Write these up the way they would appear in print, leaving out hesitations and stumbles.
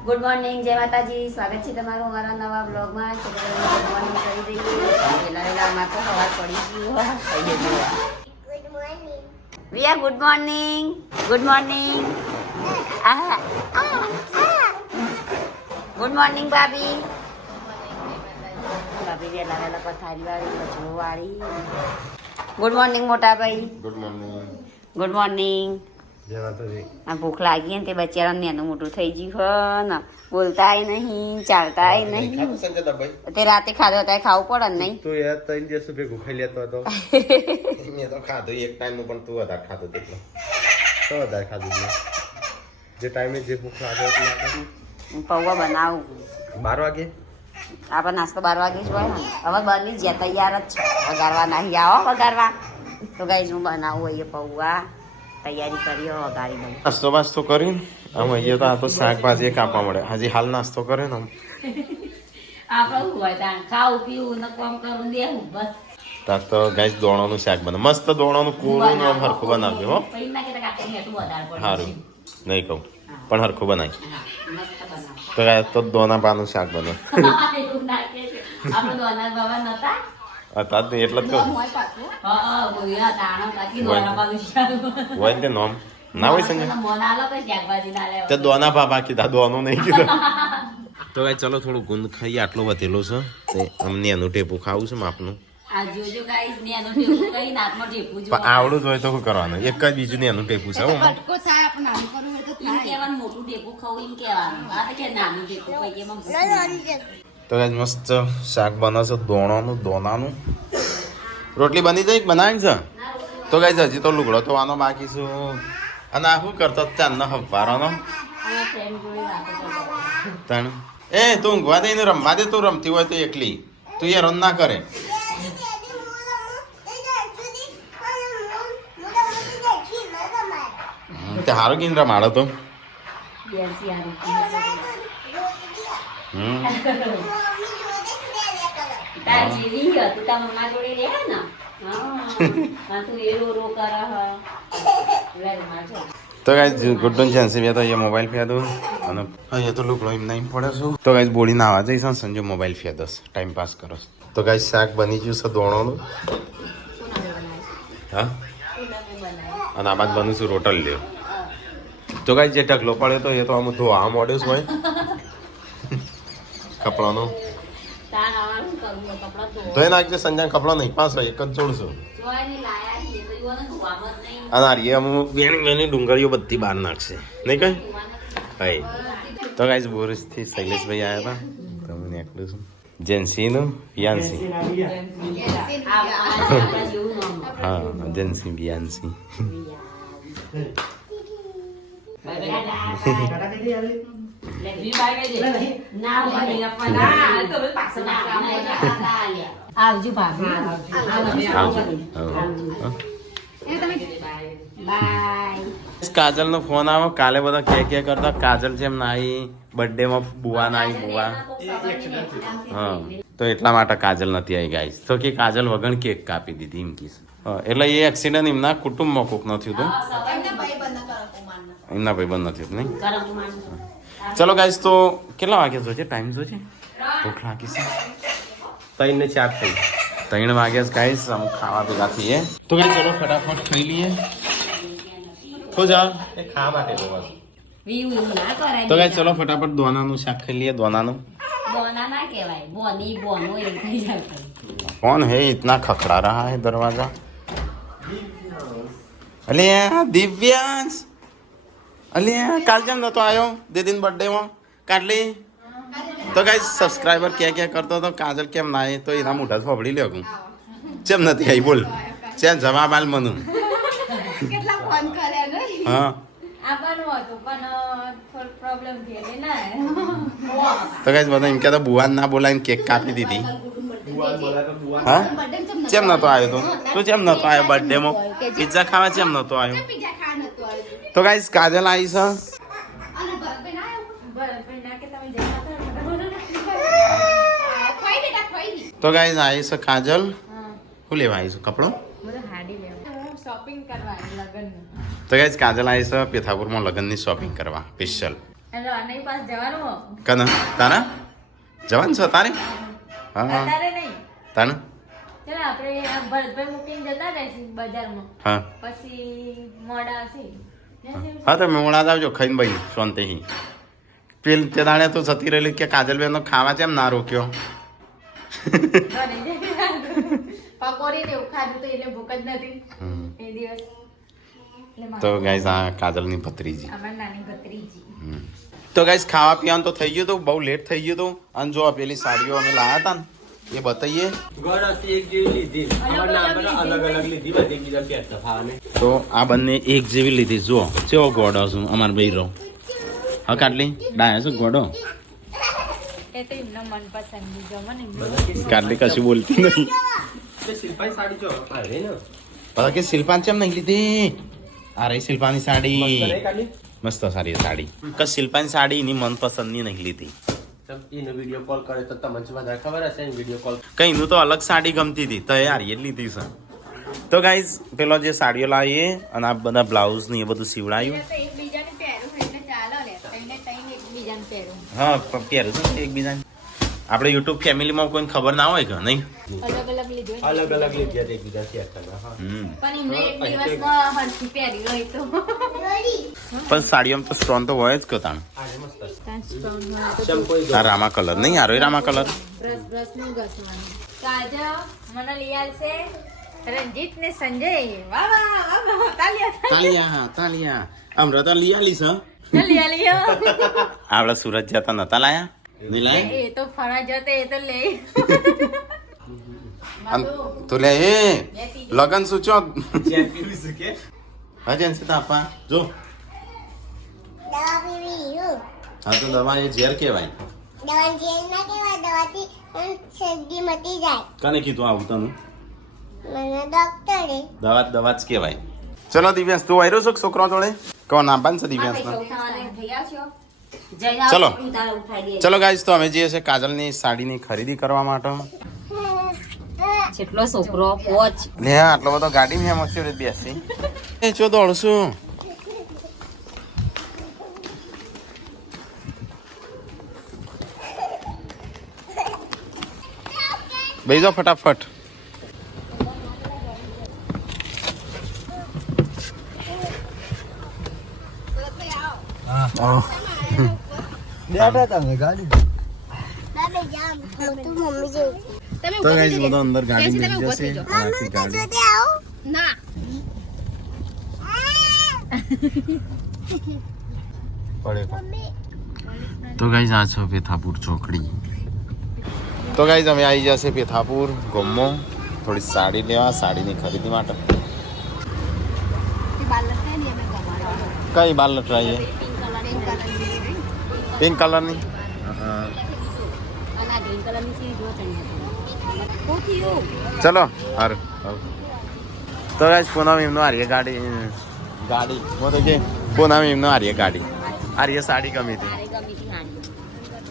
Good morning, જય માતાજી. સ્વાગત છે તમારું અમારા નવા બ્લોગમાં. ગુડ મોર્નિંગ કરી દઈએ. વેલા વેલા તો સવાર પડી ગયું. Good morning Viya. Good morning. Good morning. Good morning ભાભી. ભાભી વેલા વેલા પથારી વાળી, કચરો વાળી. ગુડ મોર્નિંગ મોટા ભાઈ. Good morning. Good morning. જય માતાજી. આ ભૂખ લાગી ને તે બચારા નેનું મોટું થઈ ગયું ને બોલતાય નહીં, ચાલતાય નહીં. તે રાતે ખાધો હતા ખાવું પડે ને નહીં? તું યાર 3 દિવસ ભેગું ખાઈ લેતો હતો. મેં તો ખાધું એક ટાઈમ નું, પણ તું વધારે ખાધું તેટલો. તો વધારે ખાધું છે. જે ટાઈમે જે ભૂખ લાગે એટલે લાગે. પૌવા બનાવું 12 વાગે. આપણે નાસ્તો 12 વાગે જ હોય ને. હવે બની જ તૈયાર જ છે. વગાડવા નહીં આવો વગાડવા તો ગાઈઝ હું બનાવું હોય પૌવા. તૈયારી કરી વગાડી દઉં. નાસ્તો બાસ્તો કરીને આમ અહીંયા તો આ તો શાકભાજી કાપવા મળે. હજી હાલ નાસ્તો કરે ને આપણે હોય ત્યાં ખાવું પીવું ને કામ કરવું દેવું બસ. તાર તો ગાઈસ દોણાનું શાક બને મસ્ત. દોણાનું કોરું ને હરખું બનાવ્યું હો. સારું નહીં કહું પણ હરખું બનાવી. તો ગાય તો દોના પાનું શાક બને. હતા જ એટલે જ કહું હોય ને નોમ ના હોય સંજય તે દોના બાબા કીધા દોનું નહીં કીધું. તો ગાય ચલો થોડું ગુંદ ખાઈએ. આટલો વધેલો છે તે અમને એનું ટેપું ખાવું છે માપનું. પણ આવડું જ હોય તો શું કરવાનું? એક જ બીજું ને એનું ટેપું છે. તો ગાય મસ્ત શાક બને છે દોનાનું. રોટલી બની જાય બનાવી છે. તો ગાય હજી તો લુગડો ધોવાનો બાકી છે. અને આ શું કરતો ચાંદનો હવારાનો તણ એ તું ઊંઘવા દઈને રમવા દે. તું રમતી હોય તો એકલી તું હેરાન ના કરે. તે હારો કીને રમાડો તો તો ગાઈસ ગુડ્ડન ચાન્સ બે તો અહીંયા મોબાઈલ ફેદો અને અહીંયા તો લુકડો એમ નહીં પડે છું. તો ગાઈસ બોડી નાવા જઈશ ને સંજુ મોબાઈલ ફેદસ ટાઈમ પાસ કરો. તો ગાઈસ શાક બની ગયું છે દોણોનું. હા અને આ બાદ બનું છું રોટલ લ્યો. તો ગાઈસ જે ઢગલો પડે તો એ તો આમ ધોવા મોડ્યું હોય કપડાનો. તો એ નાખજે સંજય કપડા નહીં પાસ હોય એક જ છોડશું. અને આરીએ અમુક વેણી ડુંગળીઓ બધી બહાર નાખશે નહીં કઈ ભાઈ. તો ગાઈસ બોરિસથી શૈલેષભાઈ આવ્યા હતા. તમને એકલું છું જેન્સીનું પિયાન્સી. હા જેન્સી પિયાન્સી. આવજો ભાભી. કાજલ નો ફોન આવ્યો કાલે. બધા કે કરતા કાજલ જેમ નાઈ બર્થડે માં બુવા નાઈ બુવા. હા તો એટલા માટે કાજલ નથી આવી ગાઈસ. તો કે કાજલ વગર કેક કાપી દીધી એમ કીધું. એટલે એ એક્સિડન્ટ એમના કુટુંબમાં કોક ન થયું હતું. એમના ભાઈ બંધ નથી થયું નહીં. ચલો ગાઈસ તો કેટલા વાગે જોજે ટાઈમ જોજે. ભૂખ લાગી છે. 3 ને 4 થઈ 3 વાગ્યા ગાઈસ. આમ ખાવા ભેગા થઈએ તો ગાઈસ ચલો ફટાફટ ખાઈ લઈએ. તો જા એ ખાવા માટે રોવા. તો ગાઈસ ચલો ફટાફટ દોનાનું શાક ખાઈ લઈએ. દોના ના કહેવાય બોનો એ થઈ જાય. कौन है इतना खखड़ा रहा है दरवाजा? अलिया दिव्यांश अलिया काल जम नतो आयो दीदी बर्थडे में काटली. તો ગાઈસ સબસ્ક્રાઇબર क्या કરતો તો કાજલ કેમ ના આવે તો એના મોઢા ફોબડી લ્યો હું કેમ નથી આવી બોલ. ચેન જવાબ આલ મનું. કેટલા ફોન કર્યા નહીં. હા આપવાનું હતું પણ થોડો પ્રોબ્લેમ થયેલી ને. તો ગાઈસ બધા એમ કહેતા બુવાન ના બોલાઈને કેક કાપી દીધી. હા કેમ નતો આવ્યો તો તું કેમ નતો આવ્યો બર્થડે માં પિઝા ખાવા કેમ નતો આવ્યો? પીઝા ખાવા નતું આવ્યું. તો ગાઈસ કાજલ આવી છે. અને ભરપેન આવ્યો. ભરપેન ના કે તમે જઈ હતા. ખોઈ બેટા ખોઈ. તો ગાઈસ આવી છે કાજલ. શું લેવા આવી છે કપડો? બધું હાડી લેવા. શોપિંગ કરવા લગન. તો ગાઈસ કાજલ આવી છે પેથાપુરમાં લગ્નની શોપિંગ કરવા સ્પેશિયલ. એટલે આની પાસે જવાનું કના તારા જવાન છો તારે હા અત્યારે નહીં તાને ચાલ આપણે આ ભરતભાઈ મૂકીને જતા રહેશું બજારમાં હા પછી મોડા આવશે હા તો મોડા જ આવજો ખાઈને ભાઈ શાંતિથી પેલ તે દાડે તો જતી રહેલી કે કાજલબેન નો ખાવા કેમ ના રોક્યો પકોડી ને એવું ખાધું તો એટલે ભૂખ જ નથી એ દિવસ તો ગાઈઝ આ કાજલની ભત્રીજી અમારી નાની ભત્રીજી તો ગાઈઝ ખાવા પીવાનું તો થઈ ગયું હતું બહુ લેટ થઈ ગયું હતું અને જો આ પેલી સાડીઓ અમે લાયા હતા ને એ બતાવીએ તો આ બંને એક જેવી લીધી જુઓ કેવો ગોડો છું અમાર ભાઈ રહો હા કાટલી ડાયા છું ગોડો એ તો એમનો મનપસંદની ગમે ને કાટલી કશું બોલતી નહીં પતા કે શિલ્પાન ચેમ નહીં લીધી આ રહી શિલ્પાની સાડી મસ્ત સારી સાડી કે શિલ્પાની સાડી એની મનપસંદની નહીં લીધી એનો વિડીયો કોલ કરે તો તમને વધારે ખબર હશે ને વિડીયો કોલ કઈ નું તો અલગ સાડી ગમતી હતી તો યાર એ લીધી છે તો ગાઈઝ પેલો જે સાડીઓ લાવીએ અને આ બધા બ્લાઉઝ ને એ બધું સીવડાયું એકબીજાને પહેરું એટલે ચાલો લે તઈને એકબીજાને પહેરું હા પહેરું છે ને એકબીજાને આપણે યુટ્યુબ ફેમિલીમાં કોઈને ખબર ના હોય કે નહીં અલગ અલગ લીધું અલગ અલગ લીધી હતી એકબીજા શેર કરવા હા પણ એમને એક દિવસમાં હરખી પહેરી હોય તો પણ સાડીઓમાં તો સ્ટોન તો હોય જ કે તાણ આજે મસ્ત સ્ટ્રોંગ હોય તો ચંપોઈ આ રામા કલર નહીં આરો રામા કલર બ્રશ નું ઘસવાનું કાજ મને લઈ આવશે રંજીત ને સંજય વાહ વાહ વાહ તાલિયા તાલિયા હમણાં તો લઈ આલી છે લઈ આલિયો આપણે સુરત જતા નતા લાયા નહીં લાયા એ તો ફરવા જતે એ તો લે તો લે એ લગન સૂચો હા જેન્સી તાપા જો હા તો દવા એ ઝેર કહેવાય કને કીધું આવું તને દવા જ કહેવાય ચલો દિવ્યાંશ તું આવ્યો છો છોકરા જોડે કોણ આબાન છે દિવ્યાંશ ચલો ચલો ગાઈસ તો અમે જઈએ છીએ કાજલની સાડીની ખરીદી કરવા માટે જેટલો છોકરો પોચ લે આટલો બધો ગાડી મેં મસ્તી બેસી એ ચો દોડશું બેસી ફટાફટ તો ગાઈસ બધો અંદર ગાડી બેસી જશે આખી ગાડી ના પડે તો ગાઈસ આ છો પેથાપુર ચોકડી તો ગાઈસ અમે આવી જશે પેથાપુર ગોમો થોડી સાડી લેવા સાડીની ખરીદી માટે કઈ બાલ લટરાઈએ પિંક કલરની ચલો હાર તો ગાઈસ પૂનમ એમનો હારીએ ગાડી મોતો કે પૂનમ એમનો હારીએ ગાડી હારીએ સાડી ગમી હતી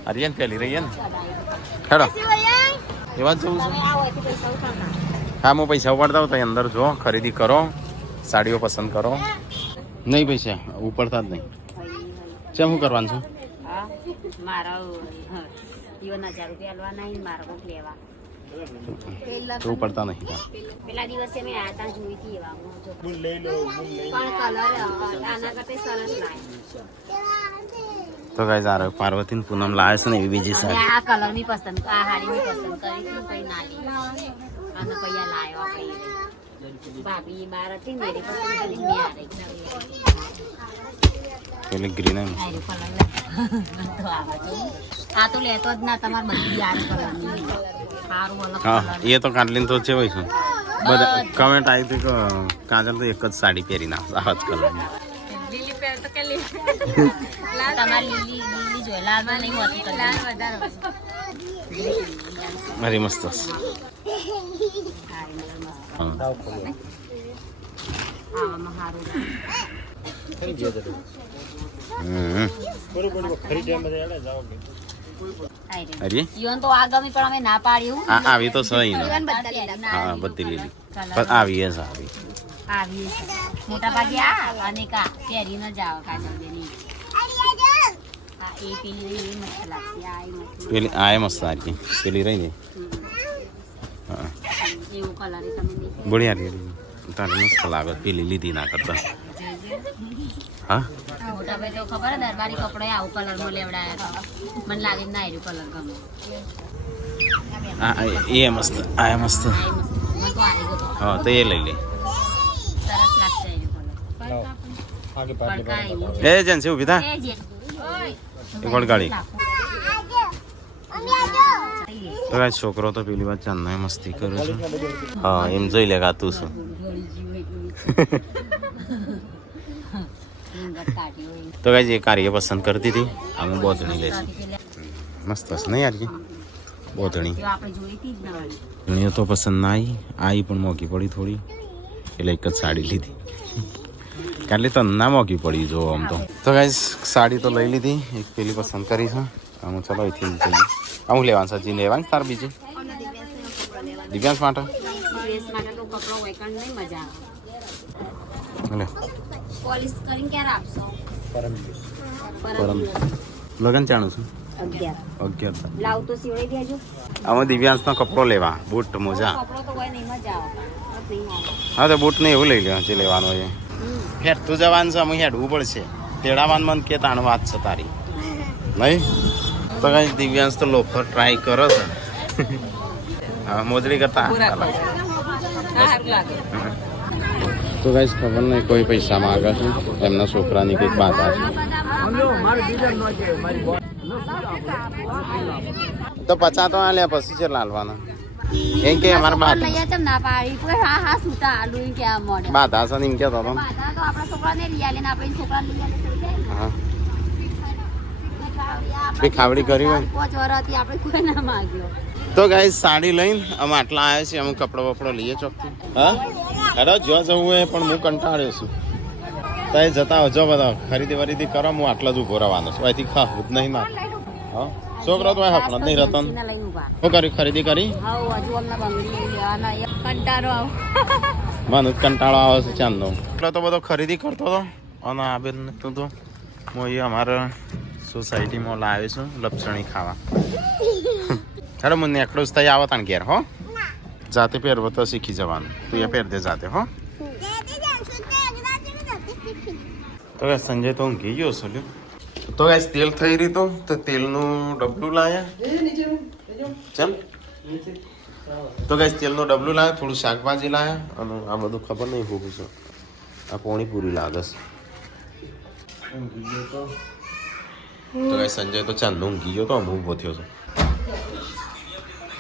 હારીએ ને પેલી રહીએ ને હેડો એવા જ જવું છું હા હું પૈસા ઉપાડતા હોઉં તો અંદર જો ખરીદી કરો સાડીઓ પસંદ કરો નહીં પૈસા ઉપડતા જ નહીં ચેમ શું કરવાનું છું મારા ઈવન 1000 રૂપિયા આલવાના ઈ મારા કોક લેવા તો ઉપડતા નહીં પેલા દિવસે મેં આ તા જોઈ હતી એવા પણ કલર આના કરતે સરસ લાગે તો ગાઈસ આ પાર્વતી ને પૂનમ લાવે છે ને એવી બીજી અને સાડી આ કલર ની પસંદ આ હાડી ની પસંદ કરી હતી કઈ ના લી અને કયા લાયો આપણે ભાભી બાર હતી ને એની પસંદ કરી મેં આ રહી પેલી ગ્રીન આ કલર તો આવે છે આ તો લેતો જ ના તમાર બધી આ કલર ની સારું અલગ હા કલર એ તો કાઢલીને તો છે ભાઈ શું બધા કમેન્ટ આવી હતી કે કાજલ તો એક જ સાડી પહેરીને આવશે આવા જ કલરની લીલી પહેર તો કે લીલી તમારી લીલી જોઈ લાલમાં નહીં હોતી કલર લાલ વધારે મારી મસ્ત છે આવામાં સારું અરે ઈવન તો આ ગમી પણ અમે ના પાડ્યું આ આવી તો સહી ને ઈવન હા બધી લીધી પણ આવી હે સારી આવી મોટા ભાગે આ અને કા પહેરી ન જાવ કાજલ બેની એ પેલી રહી એ મસ્ત લાગશે આ એ મસ્ત પેલી આ એ મસ્ત લાગી પેલી રહી ને હા એવો કલર એ તમે નહીં બઢિયા રહી તારે મસ્ત લાગે પેલી લીધી ના કરતા હા મોટા ભાઈ તો ખબર હે દરબારી કપડો આવું કલરમાં લેવડાયા હતા મને લાગે ના આવ્યું કલર ગમે આ એ મસ્ત આ મસ્ત આ એ મસ્ત મને તો આવી ગયો હા તો એ લઈ લે સરસ લાગશે એ કલર પડકા એવું એ જેન્સી ઊભી થા એ જે એક વાર ગાડી તો આ છોકરો તો પેલી વાત ચાંદનો મસ્તી કરે છે હા એમ જોઈ લે ગાતું છું તો ગાઈસ ये कार्य पसंद करती थी हम बोधनी ले मस्त है नहीं यार ये बोधनी આપણે જોઈ હતી જ નવાણી ये तो पसंद ना आई પણ મોંઘી પડી થોડી એટલે એક જ સાડી લીધી કાલે તો ના મોંઘી પડી જો આમ તો ગાઈસ સાડી તો લઈ લીધી એક પેલી પસંદ કરી છે આમ ચલો અહીંથી જઈએ આમ લેવાનું સજી લેવાનું તાર બીજી દિવ્યાંશ માટે ડ્રેસ માટે તો કપડો વેકણ નહીં મજા આવે લે પોલિશ કરીને ક્યારે આપશો પરમ લગન ચાણું છું 11 11 લાવ તો સીવડી દેજો આમાં દિવ્યાંશનો કપડો લેવા બૂટ મોજા કપડો તો કોઈ નહીં મજા આવે નહીં આવે હા તો બૂટ ને એવું લઈ લેવા જે લેવાનું હોય હેઠતું જવાનું છે અમે હેડવું પડશે તેડાવાનું મન કે તાણ વાત છે તારી નહીં તો કઈ દિવ્યાંશ તો લોફર ટ્રાય કરો છે હા મોજડી કરતા તો ગાઈસ ખબર નહીં કોઈ પૈસા માંગે છે એમના છોકરાની કંઈક બાધા છે તો 50 તો આ લે પછી છે લાલવાના એમ કે અમારા બાધા લઈએ ચમ ના પાડી કોઈ હા હા સુતા આલુ કે આ મોડે બાધા છે ને એમ કહેતો હતો બાધા તો આપણા છોકરાને લઈ આલે ને આપણે છોકરાને લઈ આલે થઈ જાય હા બે ખાવડી કરી હોય 5 વર્ષથી આપણે કોઈ ના માંગ્યો તો ગાઈસ સાડી લઈને અમે આટલા આવ્યા છીએ અમે કપડો બપડો લઈએ ચોકથી હા અરે જો જવું હોય પણ હું કંટાળ્યો છું ત્યાં જતા જો બધા ખરીદી વરીદી કરો હું આટલા જ ઉભો રહેવાનો છું અહીંથી ખાવું જ નહીં મારે હા છોકરો તો હપનો જ નહીં રતન લઈને ઉભા શું કર્યું ખરીદી કરી હાઉ હજુ અમને બંગડી લેવાના કંટાળો આવ મને જ કંટાળો આવે છે ચાંદનો એટલે તો બધો ખરીદી કરતો હતો અને આ બેન તું તો હું એ અમારા સોસાયટીમાં લાવ્યો છું લપસણી ખાવા અરે મને એકડો જ થઈ આવો તાણ ઘેર હો જાતે પહેરવો તો શીખી જવાનું તું એ પહેર દે જાતે હો તો ગાઈસ સંજય તો ઊંઘી ગયો છે લ્યો તો ગાઈસ તેલ થઈ રહ્યું તો તેલનું ડબલું લાયા ચલ તો ગાઈસ તેલનું ડબલું લાયા થોડું શાકભાજી લાયા અને આ બધું ખબર નહીં ભૂખું છે આ પોણી પૂરી લાગે છે તો ગાઈસ સંજય તો ચાંદનો ઊંઘી ગયો તો હું ઊભો થયો છું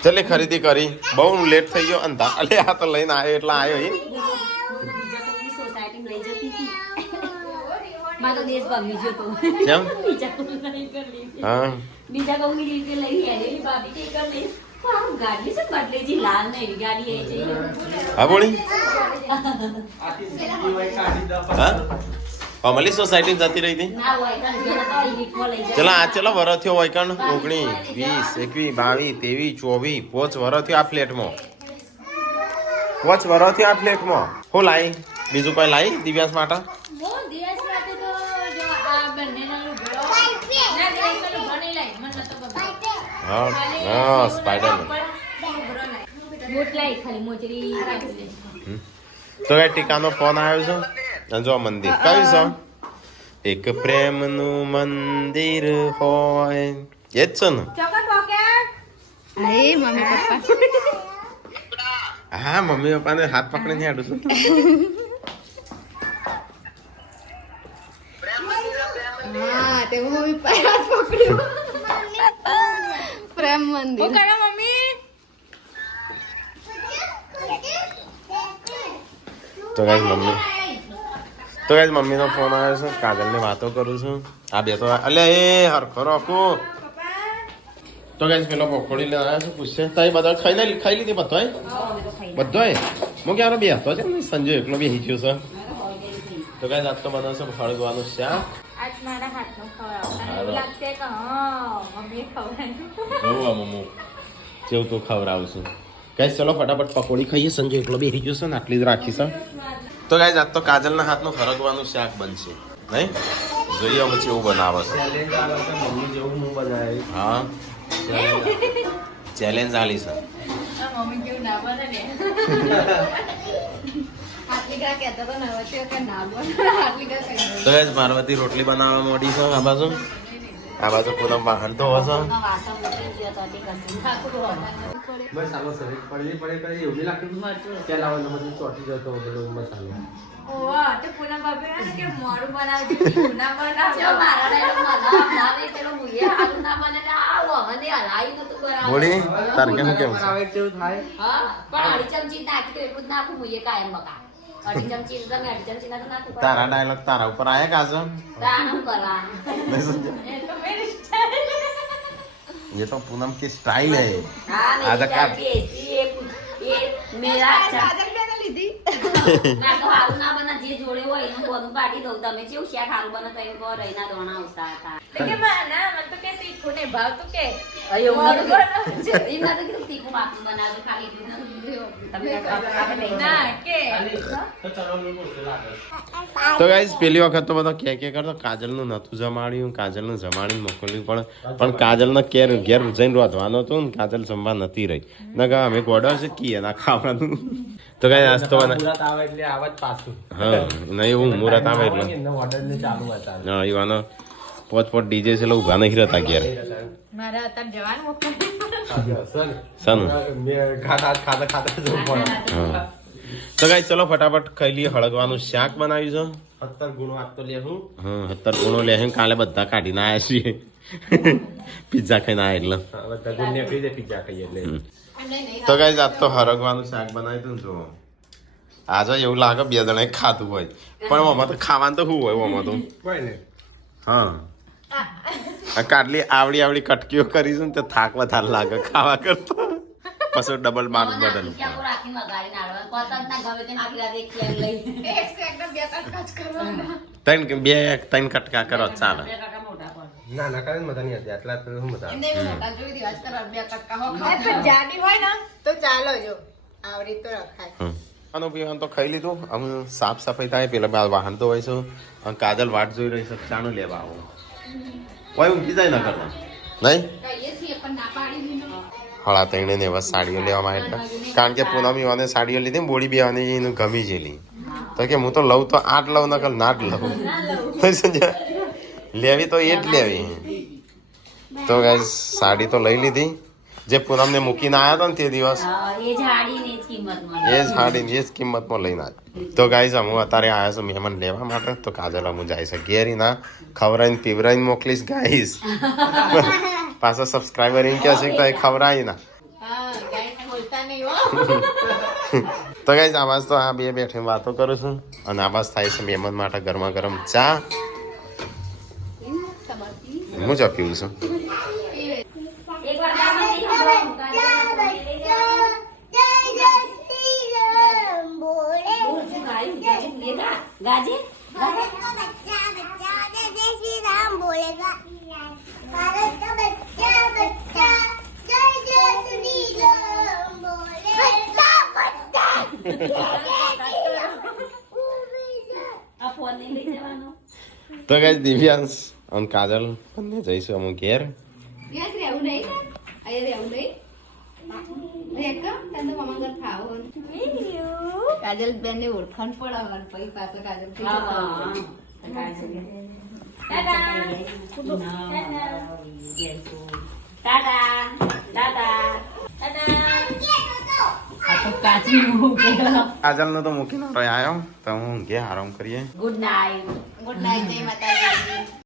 ચલે ખરીદી કરી બહુ લેટ થઈ ગયો અંધા અલે આ તો લઈને આવ્યો એટલે આવ્યો હી બીજા કોની સોસાયટીમાં લઈ જતી હતી મારો દેશ ભાગી ગયો તો કેમ બીજા કોઈ નહીં કરી હા બીજા કોઈ રીતે લઈ આવેલી ભાભી કે કર લે આમ ગાડી છે બદલેજી લાલ નહીં ગાડી એ છે હા બોલી હા અમલી સોસાયટી જતી રહી હતી ના હોય કાન જેના તો ઇલિટમાં લઈ ચલો આ ચલો વર થયો હોય કણ 19 20 21 22 23 24 5 વર થયો આ ફ્લેટમાં 5 વર થયો આ ફ્લેટમાં હું લાઈ બીજું કોઈ લાઈ દિવ્યાંશ માટે બહુ દિવસ માટે તો જો આ બંનેના લુગડો ના દિવસના લુગડો નહીં લાઈ મને નતો ગમતો હા સ્પાઈડર બૂટ લાઈ ખાલી મોજરી રાખી દે તો એ ટીકાનો ફોન આવ્યો છે અને જો મંદિર કયું છે એક પ્રેમનું મંદિર હોય એ જ છે ને ચોકટ પોકેટ અરે મમ્મી પપ્પા હા મમ્મી પપ્પાને હાથ પકડીને હેડું છું હા તે મમ્મી પપ્પા હાથ પકડ્યો પ્રેમ મંદિર હું કરો મમ્મી તો ગાઈસ મમ્મીનો ફોન આવ્યો છે કાજલની વાતો કરું છું આ બે તો અલે એ હરખો રોકું તો ગાઈસ પેલો પકોડી લઈને આવ્યો છે પૂછશે તાઈ બધા ખાઈ લીધી બધોય હું ક્યારે બે હતો છે સંજય એકલો બેસી ગયો છે તો ગાઈસ આજ તો બનાવશે ફળગવાનું શાક આજ મારા હાથનો ખવડાવતા લાગશે કે હા મમ્મી ખવડાવ્યું જોવા મમ્મુ જેવું તો ખવડાવું છું ગાઈસ ચલો ફટાફટ પકોડી ખાઈએ સંજય એકલો બેસી ગયો છે ને આટલી જ રાખી છે તો ગાઈસ આજ તો કાજલના હાથનું ફરગવાનું શાક બનશે નહીં જોઈએ પછી એવું બનાવે છે ચેલેન્જ આવે છે મમ્મી જેવું હું બનાવી. હા ચેલેન્જ આલી છે મમ્મી કેવું ના બને ને આટલી ઘા કહેતો તો ને વચ્ચે કે ના બને આટલી ઘા કહી તો guys, પાર્વતી રોટલી બનાવવા મોડી છે આ બાજુ પૂનમ વાહન તો હશે વાસણ મૂકી ગયો તો તે કશું નાખું. બસ આમાં સરેક પડે એવું નહીં લાગતું પેલા બધું ચોટી જતો બધો મસાલો. ઓવા તો પૂનમ ભાભી મને કે મોડું બનાવજો તીખું ના બનાવજો. જો મારા ડાયલોગ મને ભાવે પેલો મુયે હાલું ના બને ને આવો મને હલાઈ નતું બરાબર. બોલી તાર કેમ કેમ છે આવે જેવું થાય. હા પણ અઢી ચમચી નાખી તો એટલું જ નાખું મુયે કાયમ બકા. અઢી ચમચી તમે અઢી ચમચી ના તો નાખું પડે. તારા ડાયલોગ તારા ઉપર આયા કાજમ તાનું કરવા. नहीं समझा એ તો મેરી સ્ટાઈલ. ये तो पूनम की स्टाइल है हाँ आधा मेरी काट। चाची ऐसी ये मेरा अच्छा કાજલ બેને લીધી. ના તો હારું ના બને જે જોડે હોય એનું બોનું કાઢી દઉં તમે કેવું શાક હારું બને તો એમ કહો રહીના દોણા આવતા હતા. તો કે ના મને તો કે તીખું ને ભાવતું કે એવું મોડું નતું બનાવજો. એમ નતું કીધું તીખું માપનું બનાવજો ખાલી એટલું નતું કીધું. તમે આપણે લઈ ના કે તો ચલો નહીં બોલતો લાગે. તો ગાઈસ પેલી વખત તો બધો કે કરતો કાજલનું નતું જમાડ્યું કાજલનું જમાડીને મોકલ્યું પણ કાજલને ઘેર જઈને રોધવાનો હતું ને કાજલ જમવા નથી રહી નકા અમે ઓર્ડર છે કીએ ના ખાવાનું તો ગાઈસ આજ તો મુહૂર્ત આવે એટલે આવે જ પાછું. હા નહીં એવું મુહૂર્ત આવે એટલે એમનો ઓર્ડર ને ચાલુ હતા. હા એવાનો પોત ડીજે છે એટલે ઊભા નહીં રહેતા ઘેર મારા અત્યારે જવાનું મોકલી. શાનું? મેં ખાતા જવું પડે. હા તો ગાઈસ ચલો ફટાફટ ખાઈ લઈએ હળગવાનું શાક બનાવ્યું 17 ગુણો આપતો લે હું. છે હા 17 ગુણો લે કાલે બધા કાઢીને આવ્યા છીએ પિઝા ખાઈને આવ્યા એટલે હા, બધા ગુણ નીકળી જાય પિઝા ખાઈએ એટલે. તો ગાઈસ આજ તો હરગવાનું શાક બનાવ્યું હતું ને જો આજે એવું લાગે બે જણાએ ખાધું હોય પણ આમાં તો ખાવાનું તો શું હોય આમાં તો કોઈ ને હા આ કાટલી આવડી કટકીઓ કરીશું ને તો થાક વધારે લાગે ખાવા કરતો પછી ડબલ માર્ક બદલ ક્યાં રાખીને વગાડીને આવવાનું. પતંગ ના ગમે તેને આખી રાત એક ખેલ લઈ. એક સેકન્ડ બે ત્રણ કાચ કરવાના. ત્રણ કટકા કરો ચાલે બે કાકા મોટા પડે. ના ના કરે ને મજા નહીં આવતી આટલા તો શું મજા આવે. એમને એવું મોટા જોઈ રિવાજ કરવા બે કટકા હો ખાવ. પણ જાડી હોય ને તો ચાલો જો આવડી તો રખાય. ખાવાનું પીવાનું તો ખાઈ લીધું આમ સાફ સફાઈ થાય પેલા વાહન તો હોય છે અને કાજલ વાટ જોઈ રહી છે ચાનું લેવા આવો કોઈ ઊંઘી જાય ના કરવા નહીં કહીએ છીએ પણ ના પાડી દીધું. હળા તઈને ને એવા સાડીઓ લેવામાં એટલે કારણ કે પૂનમી વાને સાડીઓ લીધી ને બોડી બેવાની એનું ગમી જેલી તો કે હું તો લઉં તો આઠ લઉં નકલ ના જ લઉં સમજ્યા? લેવી તો એ જ લેવી તો ગાઈસ સાડી તો લઈ લીધી જે પૂનમને મૂકીને આવ્યા હતા ને તે દિવસ હા, એ જાડી ને જ કિંમત મળે. એ જ સાડી એ જ કિંમતમાં લઈને આવ્યા તો ગાઈસ હું અત્યારે આવ્યા છું મહેમાન લેવા માટે તો કાજલ હું જાય છે ઘેરી ના ખવડાવીને પીવરાઈને મોકલીશ ગાઈસ પાછો સબસ્ક્રાઈબર એમ કહે છે કે ખવડાવી ના હા ગાઈસ બોલતા નહીં હો. તો ગાઈસ આવાજ તો આ બે બેઠી વાતો કરું છું અને આવાજ થાય છે મહેમાન માટે ગરમા ગરમ ચા હું ચા પીવું છું એક વાર ગામમાં જઈ હંભળાવું. બોલ શું ગાયું? એ ગાજે? ગાજે? આ ફોન નહીં લઈ જવાનો. તો ગાઈસ દિવ્યાંશ અને કાજલ બંને જઈશું અમુક ઘેર યસ રહેવું નહીં અહીંયા રહેવું નહીં. કાજલ બેન ને ઓળખાણ પડે અમારે પછી પાછો કાજલ થી હા, જતો. ટાટા ટાટા આ તો કાચી કાજલ નો તો મૂકીને આવ્યો તો હું ઘેર આરામ કરીએ ગુડ નાઇટ ગુડ નાઇટ જય માતાજી.